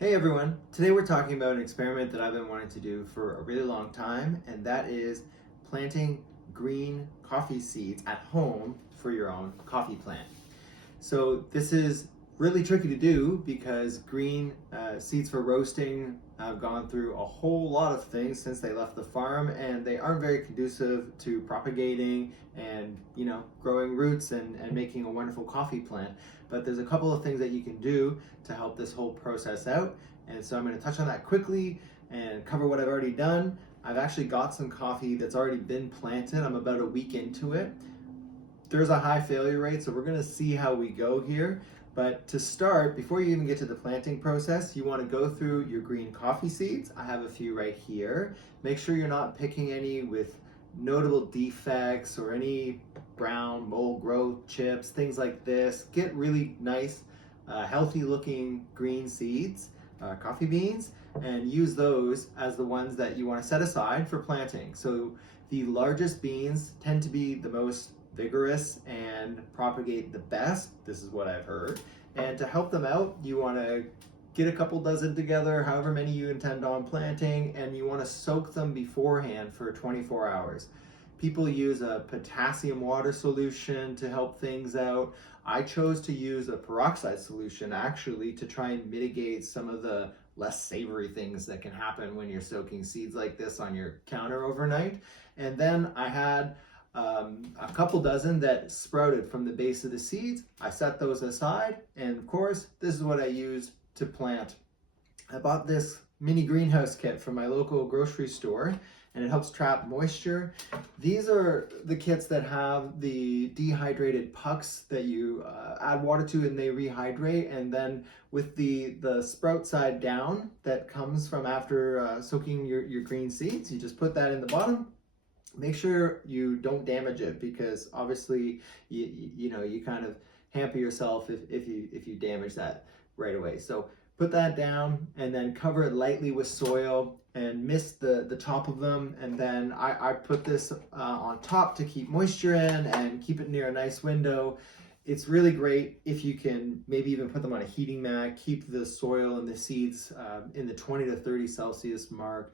Hey everyone, today we're talking about an experiment that I've been wanting to do for a really long time, and that is planting green coffee seeds at home for your own coffee plant. So this is really tricky to do because green seeds for roasting have gone through a whole lot of things since they left the farm, and they aren't very conducive to propagating and growing roots and making a wonderful coffee plant. But there's a couple of things that you can do to help this whole process out, and so I'm going to touch on that quickly and cover what I've already done. I've actually got some coffee that's already been planted. I'm about a week into it. There's a high failure rate, so we're going to see how we go here. But to start, before you even get to the planting process, you want to go through your green coffee seeds. I have a few right here. Make sure you're not picking any with notable defects or any brown mold growth, chips, things like this. Get really nice, healthy looking green seeds, coffee beans, and use those as the ones that you want to set aside for planting. So the largest beans tend to be the most vigorous and propagate the best. This is what I've heard. And to help them out, you want to get a couple dozen together, however many you intend on planting, and you want to soak them beforehand for 24 hours. People use a potassium water solution to help things out. I chose to use a peroxide solution actually to try and mitigate some of the less savory things that can happen when you're soaking seeds like this on your counter overnight. And then I had a couple dozen that sprouted from the base of the seeds. I set those aside, and of course, this is what I used to plant. I bought this mini greenhouse kit from my local grocery store, and it helps trap moisture. These are the kits that have the dehydrated pucks that you add water to and they rehydrate, and then with the sprout side down that comes from after soaking your green seeds, you just put that in the bottom. Make sure you don't damage it, because obviously you kind of hamper yourself if you damage that right away. So put that down and then cover it lightly with soil and mist the top of them. And then I put this on top to keep moisture in and keep it near a nice window. It's really great if you can maybe even put them on a heating mat, keep the soil and the seeds in the 20 to 30 Celsius mark.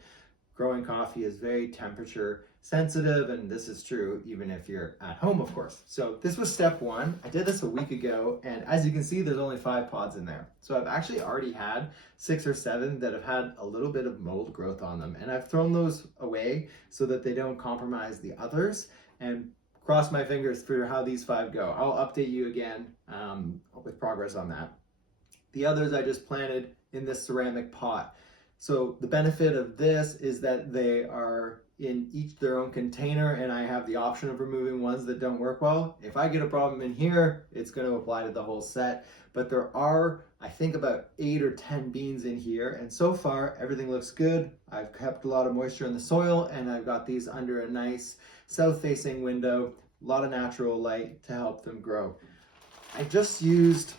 Growing coffee is very temperature sensitive, and this is true even if you're at home, of course. So this was step one. I did this a week ago, and as you can see, there's only 5 pods in there. So I've actually already had 6 or 7 that have had a little bit of mold growth on them, and I've thrown those away so that they don't compromise the others, and cross my fingers for how these 5 go. I'll update you again with progress on that. The others I just planted in this ceramic pot. So the benefit of this is that they are in each their own container, and I have the option of removing ones that don't work well. If I get a problem in here, it's going to apply to the whole set. But there are, I think, about 8 or 10 beans in here, and so far everything looks good. I've kept a lot of moisture in the soil, and I've got these under a nice south-facing window, a lot of natural light to help them grow. I just used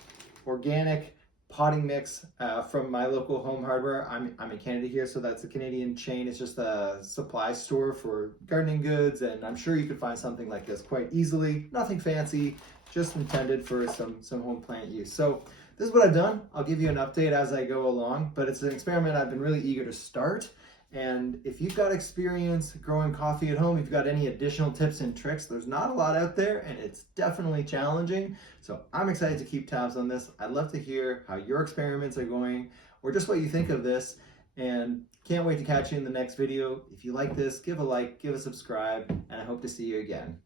organic potting mix from my local home hardware. I'm in Canada here, so that's a Canadian chain. It's just a supply store for gardening goods, and I'm sure you could find something like this quite easily. Nothing fancy, just intended for some home plant use. So this is what I've done. I'll give you an update as I go along, but it's an experiment I've been really eager to start. And if you've got experience growing coffee at home, if you've got any additional tips and tricks, there's not a lot out there, and it's definitely challenging. So I'm excited to keep tabs on this. I'd love to hear how your experiments are going, or just what you think of this, and can't wait to catch you in the next video. If you like this, give a like, give a subscribe, and I hope to see you again.